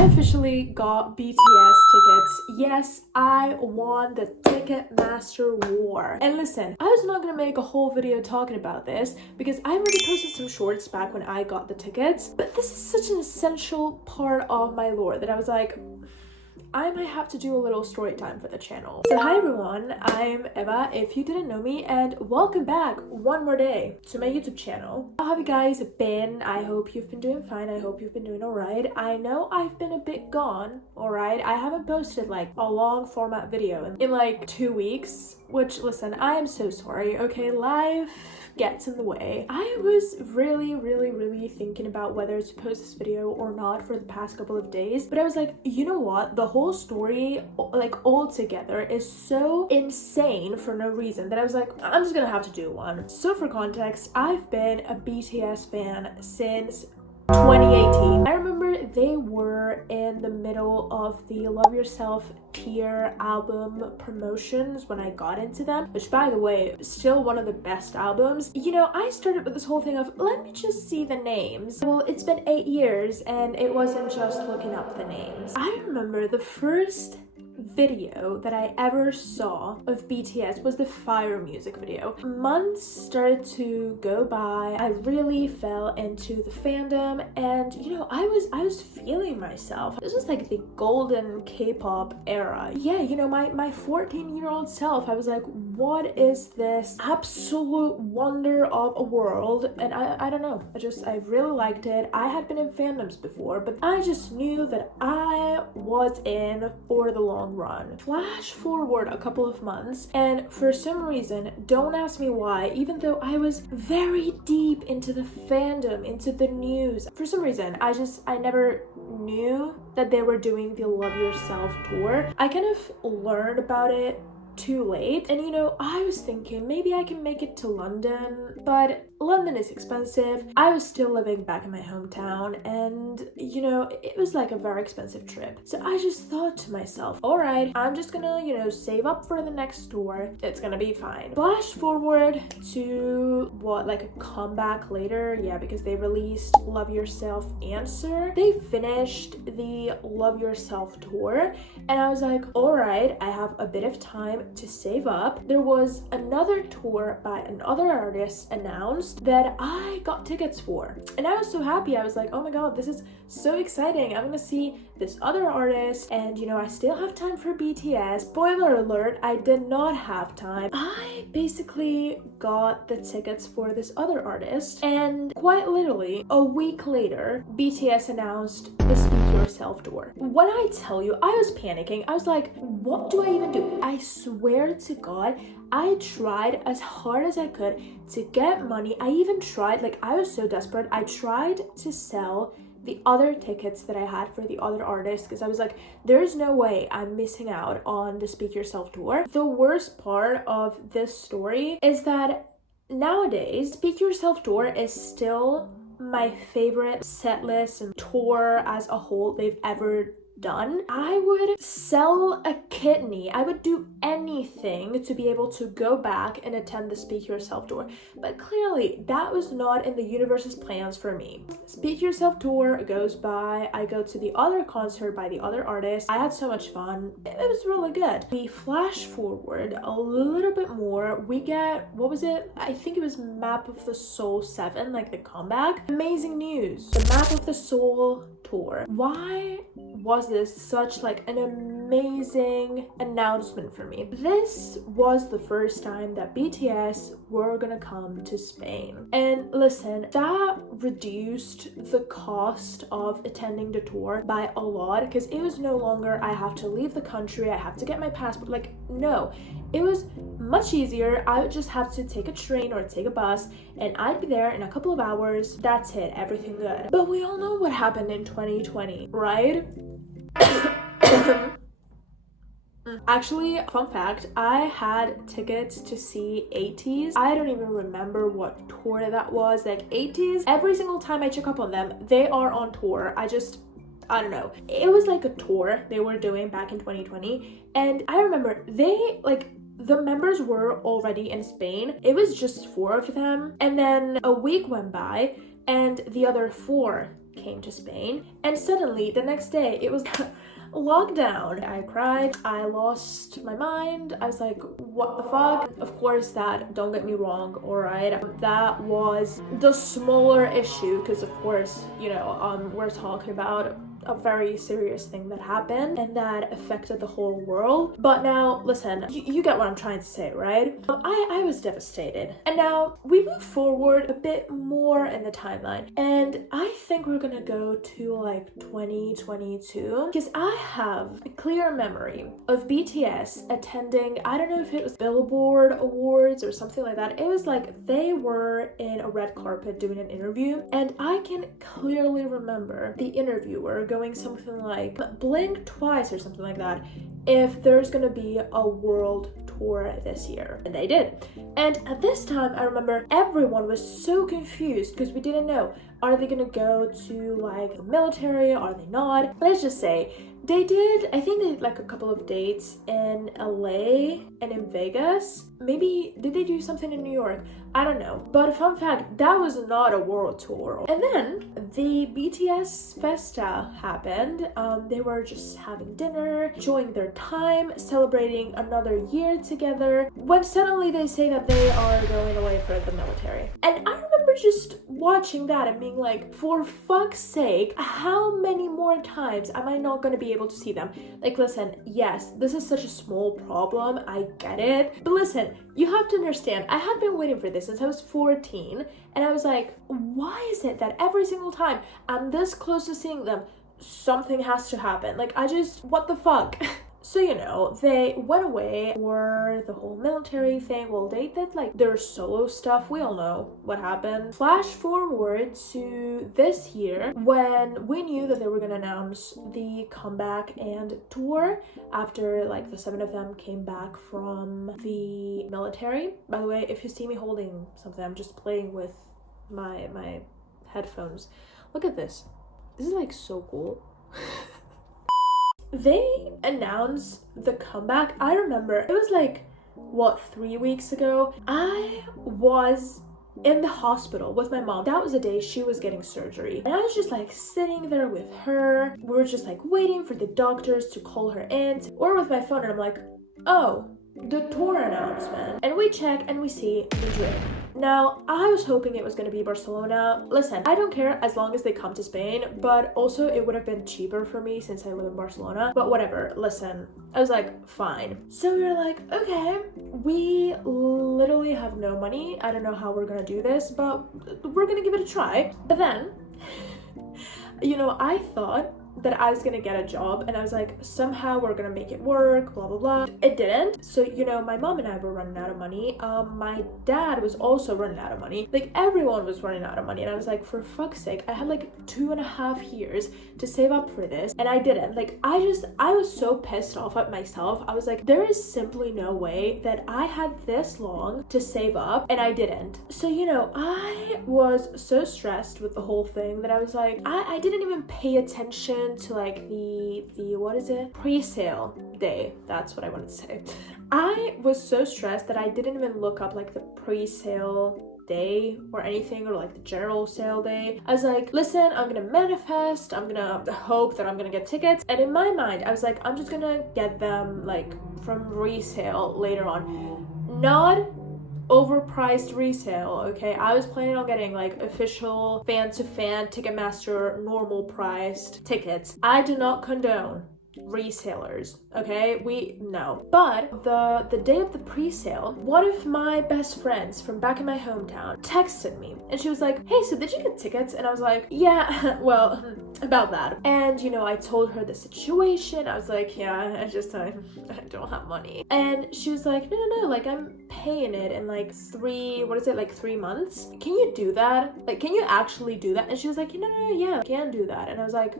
I officially got BTS tickets. Yes, I won the Ticketmaster war. And listen, I was not gonna make a whole video talking about this because I already posted some shorts back when I got the tickets, but this is such an essential part of my lore that I was like, I might have to do a little story time for the channel. So hi everyone, I'm Eva, if you didn't know me, and welcome back one more day to my YouTube channel. How have you guys been? I hope you've been doing fine. I hope you've been doing alright. I know I've been a bit gone, alright? I haven't posted like a long format video in like 2 weeks, which listen, I am so sorry, okay? Life gets in the way. I was really thinking about whether to post this video or not for the past couple of days, but I was like, you know what, the whole story like all together is so insane for no reason that I was like, I'm just gonna have to do one. So for context, I've been a BTS fan since 2018. I remember they were in the middle of the Love Yourself tier album promotions when I got into them, which by the way, still one of the best albums. You know, I started with this whole thing of, let me just see the names. Well, it's been 8 years and it wasn't just looking up the names. I remember the first video that I ever saw of BTS was the Fire music video. Months started to go by. I really fell into the fandom, and you know, I was feeling myself. This was like the golden K-pop era. Yeah, you know, my 14-year-old self, I was like, what is this absolute wonder of a world? And I don't know, I really liked it. I had been in fandoms before, but I just knew that I was in for the long run. Flash forward a couple of months, and for some reason, don't ask me why, even though I was very deep into the fandom, into the news, for some reason I never knew that they were doing the Love Yourself tour. I kind of learned about it too late, and you know, I was thinking maybe I can make it to London, but London is expensive. I was still living back in my hometown, and you know, it was like a very expensive trip. So I just thought to myself, all right, I'm just gonna, you know, save up for the next tour. It's gonna be fine. Flash forward to what, like a comeback later, yeah, because they released Love Yourself Answer. They finished the Love Yourself tour, and I was like, all right, I have a bit of time to save up. There was another tour by another artist announced that I got tickets for, and I was so happy. I was like, oh my god, this is so exciting. I'm gonna see this other artist, and you know, I still have time for BTS. Spoiler alert, I did not have time. I basically got the tickets for this other artist, and quite literally a week later, BTS announced the Speak Yourself tour. When I tell you, I was panicking. I was like, what do I even do? I swear to God, I tried as hard as I could to get money. I even tried, like, I was so desperate. I tried to sell the other tickets that I had for the other artists because I was like, there's no way I'm missing out on the Speak Yourself tour. The worst part of this story is that nowadays, Speak Yourself tour is still my favorite set list and tour as a whole they've ever done. I would sell a kidney. I would do anything to be able to go back and attend the Speak Yourself tour. But clearly, that was not in the universe's plans for me. Speak Yourself tour goes by. I go to the other concert by the other artist. I had so much fun. It was really good. We flash forward a little bit more. We get, what was it? I think it was Map of the Soul 7, like the comeback. Amazing news. The Map of the Soul tour. Why was this such like an amazing announcement for me? This was the first time that BTS were gonna come to Spain. And listen, that reduced the cost of attending the tour by a lot, because it was no longer I have to leave the country, I have to get my passport. Like, no, it was much easier. I would just have to take a train or take a bus, and I'd be there in a couple of hours. That's it, everything good. But we all know what happened in 2020, right? Actually, fun fact, I had tickets to see 80s. I don't even remember what tour that was. Like 80s, every single time I check up on them, they are on tour. I don't know. It was like a tour they were doing back in 2020. And I remember the members were already in Spain. It was just 4 of them. And then a week went by and the other 4 came to Spain, and suddenly the next day it was lockdown. I cried, I lost my mind. I was like, what the fuck? Of course, that, don't get me wrong, alright, that was the smaller issue, because of course, we're talking about a very serious thing that happened and that affected the whole world. But now, listen, you get what I'm trying to say, right? I was devastated. And now we move forward a bit more in the timeline, and I think we're gonna go to like 2022, because I have a clear memory of BTS attending, I don't know if it was Billboard Awards or something like that. It was like they were in a red carpet doing an interview, and I can clearly remember the interviewer going something like, blink twice or something like that if there's gonna be a world tour this year. And they did. And at this time, I remember everyone was so confused because we didn't know, are they gonna go to like the military? Are they not? Let's just say they did, I think they did like a couple of dates in LA and in Vegas. Maybe, did they do something in New York? I don't know. But fun fact, that was not a world tour. And then the BTS Festa happened. They were just having dinner, enjoying their time, celebrating another year together, when suddenly they say that they are going away for the military. And I remember just watching that and being like, for fuck's sake, how many more times am I not going to be able to see them? Like, listen, yes, this is such a small problem, I get it, but listen, you have to understand, I have been waiting for this since I was 14, and I was like, why is it that every single time I'm this close to seeing them, something has to happen? Like, what the fuck? So, they went away for the whole military thing. Well, they did like their solo stuff. We all know what happened. Flash forward to this year when we knew that they were gonna announce the comeback and tour after like the 7 of them came back from the military. By the way, if you see me holding something, I'm just playing with my headphones. Look at this. This is like so cool. They announced the comeback. I remember it was like, 3 weeks ago? I was in the hospital with my mom. That was the day she was getting surgery. And I was just like sitting there with her. We were just like waiting for the doctors to call her in. Or with my phone, and I'm like, oh, the tour announcement. And we check and we see Madrid. Now, I was hoping it was going to be Barcelona. Listen, I don't care as long as they come to Spain, but also it would have been cheaper for me since I live in Barcelona. But whatever, listen, I was like, fine. So we were like, okay, we literally have no money. I don't know how we're going to do this, but we're going to give it a try. But then, I thought that I was gonna get a job, and I was like, somehow we're gonna make it work, blah blah blah. It didn't. So my mom and I were running out of money. My dad was also running out of money. Like, everyone was running out of money, and I was like, for fuck's sake, I had like 2.5 years to save up for this, and I didn't. Like, I was so pissed off at myself. I was like, there is simply no way that I had this long to save up, and I didn't. So I was so stressed with the whole thing that I was like, I didn't even pay attention to like the what is it, pre-sale day. That's what I wanted to say. I was so stressed that I didn't even look up like the pre-sale day or anything, or like the general sale day. I was like, listen, I'm gonna manifest, I'm gonna hope that I'm gonna get tickets. And in my mind, I was like, I'm just gonna get them like from resale later on, not overpriced resale, okay? I was planning on getting like official fan-to-fan Ticketmaster normal priced tickets. I do not condone resellers, okay? No. But the day of the pre-sale, one of my best friends from back in my hometown texted me, and she was like, hey, so did you get tickets? And I was like, yeah, well, about that. And I told her the situation. I was like, yeah, I don't have money. And she was like, no, like, I'm paying it in like 3 months. Can you do that? Like, can you actually do that? And she was like, no, yeah, I can do that. And I was like,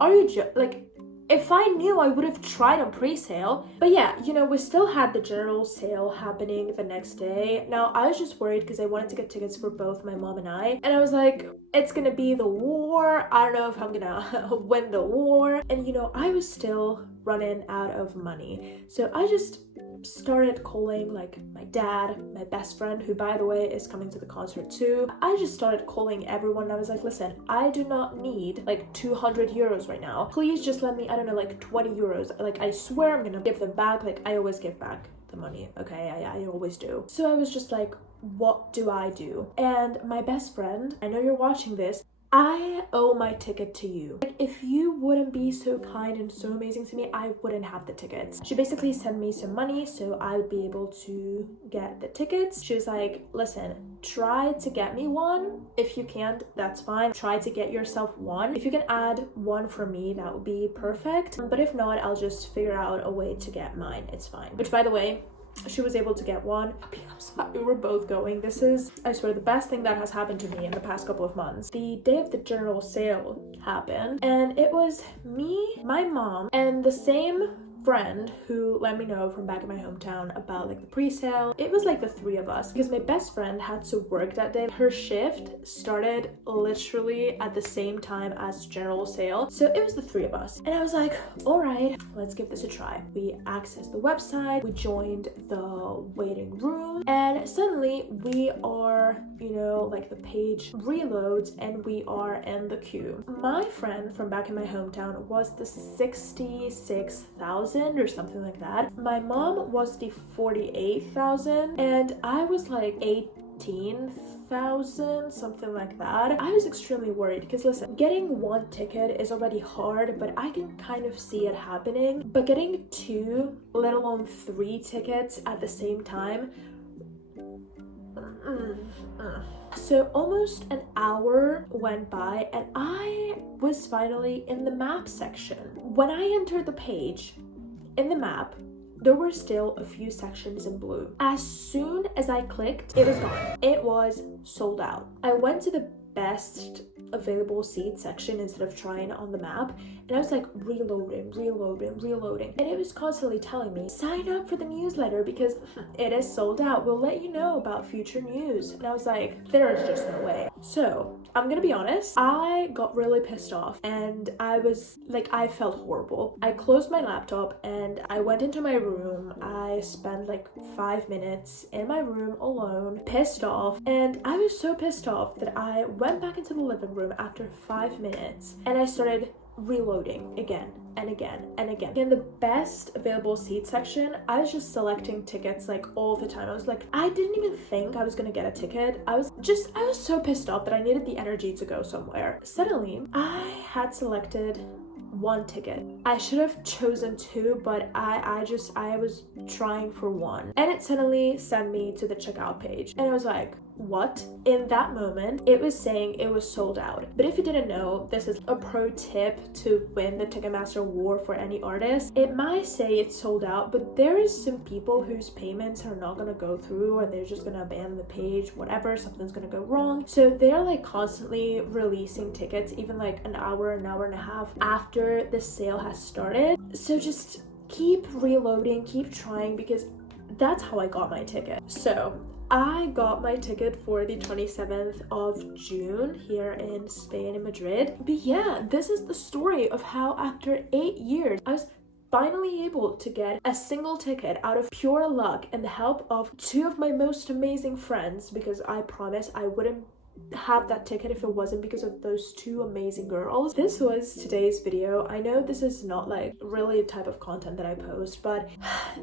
are you like, if I knew, I would have tried on pre-sale. But yeah, we still had the general sale happening the next day. Now, I was just worried because I wanted to get tickets for both my mom and I. And I was like, it's gonna be the war. I don't know if I'm gonna win the war. And you know, I was still running out of money. So I just started calling like my dad, my best friend, who by the way is coming to the concert too. I just started calling everyone. I was like, listen, I do not need like 200 euros right now. Please just let me, I don't know, like 20 euros. Like I swear I'm gonna give them back. Like I always give back the money, okay? I always do. So I was just like, what do I do? And my best friend, I know you're watching this, I owe my ticket to you. Like, if you wouldn't be so kind and so amazing to me, I wouldn't have the tickets. She basically sent me some money so I would be able to get the tickets. She was like, listen, try to get me one. If you can't, that's fine. Try to get yourself one. If you can add one for me, that would be perfect. But if not, I'll just figure out a way to get mine. It's fine. Which, by the way, she was able to get one. I'm so happy we're both going. This is, I swear, the best thing that has happened to me in the past couple of months. The day of the general sale happened, and it was me, my mom, and the same friend who let me know from back in my hometown about like the pre-sale. It was like the three of us because my best friend had to work that day. Her shift started literally at the same time as general sale, so it was the three of us. And I was like, all right, let's give this a try. We accessed the website, we joined the waiting room, and suddenly we are, you know, like the page reloads and we are in the queue. My friend from back in my hometown was the 66,000 or something like that. My mom was the 48,000 and I was like 18,000, something like that. I was extremely worried because listen, getting one ticket is already hard, but I can kind of see it happening. But getting two, let alone three tickets at the same time, So almost an hour went by and I was finally in the map section. When I entered the page, in the map, there were still a few sections in blue. As soon as I clicked, it was gone. It was sold out. I went to the best available seat section instead of trying on the map, and I was like reloading, and it was constantly telling me, sign up for the newsletter because it is sold out. We'll let you know about future news. And I was like, there is just no way. So I'm gonna be honest, I got really pissed off and I was like, I felt horrible. I closed my laptop and I went into my room. I spent like 5 minutes in my room alone, pissed off, and I was so pissed off that I went back into the living room after 5 minutes and I started reloading again and again and again. In the best available seat section, I was just selecting tickets like all the time. I was like, I didn't even think I was gonna get a ticket. I was so pissed off that I needed the energy to go somewhere. Suddenly, I had selected one ticket. I should have chosen two, but I was trying for one. And it suddenly sent me to the checkout page. And I was like, what? In that moment, it was saying it was sold out. But if you didn't know, this is a pro tip to win the Ticketmaster war for any artist. It might say it's sold out, but there is some people whose payments are not gonna go through or they're just gonna abandon the page, whatever, something's gonna go wrong. So they're like constantly releasing tickets, even like an hour and a half after the sale has started. So just keep reloading, keep trying, because that's how I got my ticket. So I got my ticket for the 27th of June here in Spain, in Madrid. But yeah, this is the story of how after 8 years, I was finally able to get a single ticket out of pure luck and the help of two of my most amazing friends, because I promise I wouldn't have that ticket if it wasn't because of those two amazing girls. This was today's video. I know this is not like really a type of content that I post, but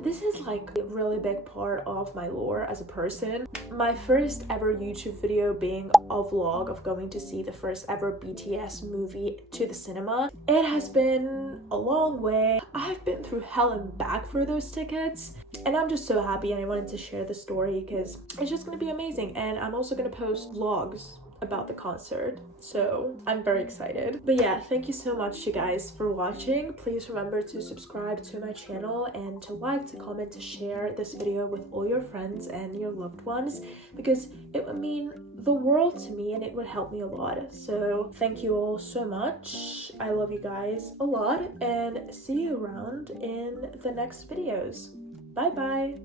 this is like a really big part of my lore as a person. My first ever YouTube video being a vlog of going to see the first ever BTS movie to the cinema. It has been a long way. I've been through hell and back for those tickets, and I'm just so happy, and I wanted to share the story because it's just gonna be amazing. And I'm also gonna post vlogs about the concert, so I'm very excited. But yeah, thank you so much you guys for watching. Please remember to subscribe to my channel and to like, to comment, to share this video with all your friends and your loved ones, because it would mean the world to me and it would help me a lot. So thank you all so much. I love you guys a lot, and see you around in the next videos. Bye bye.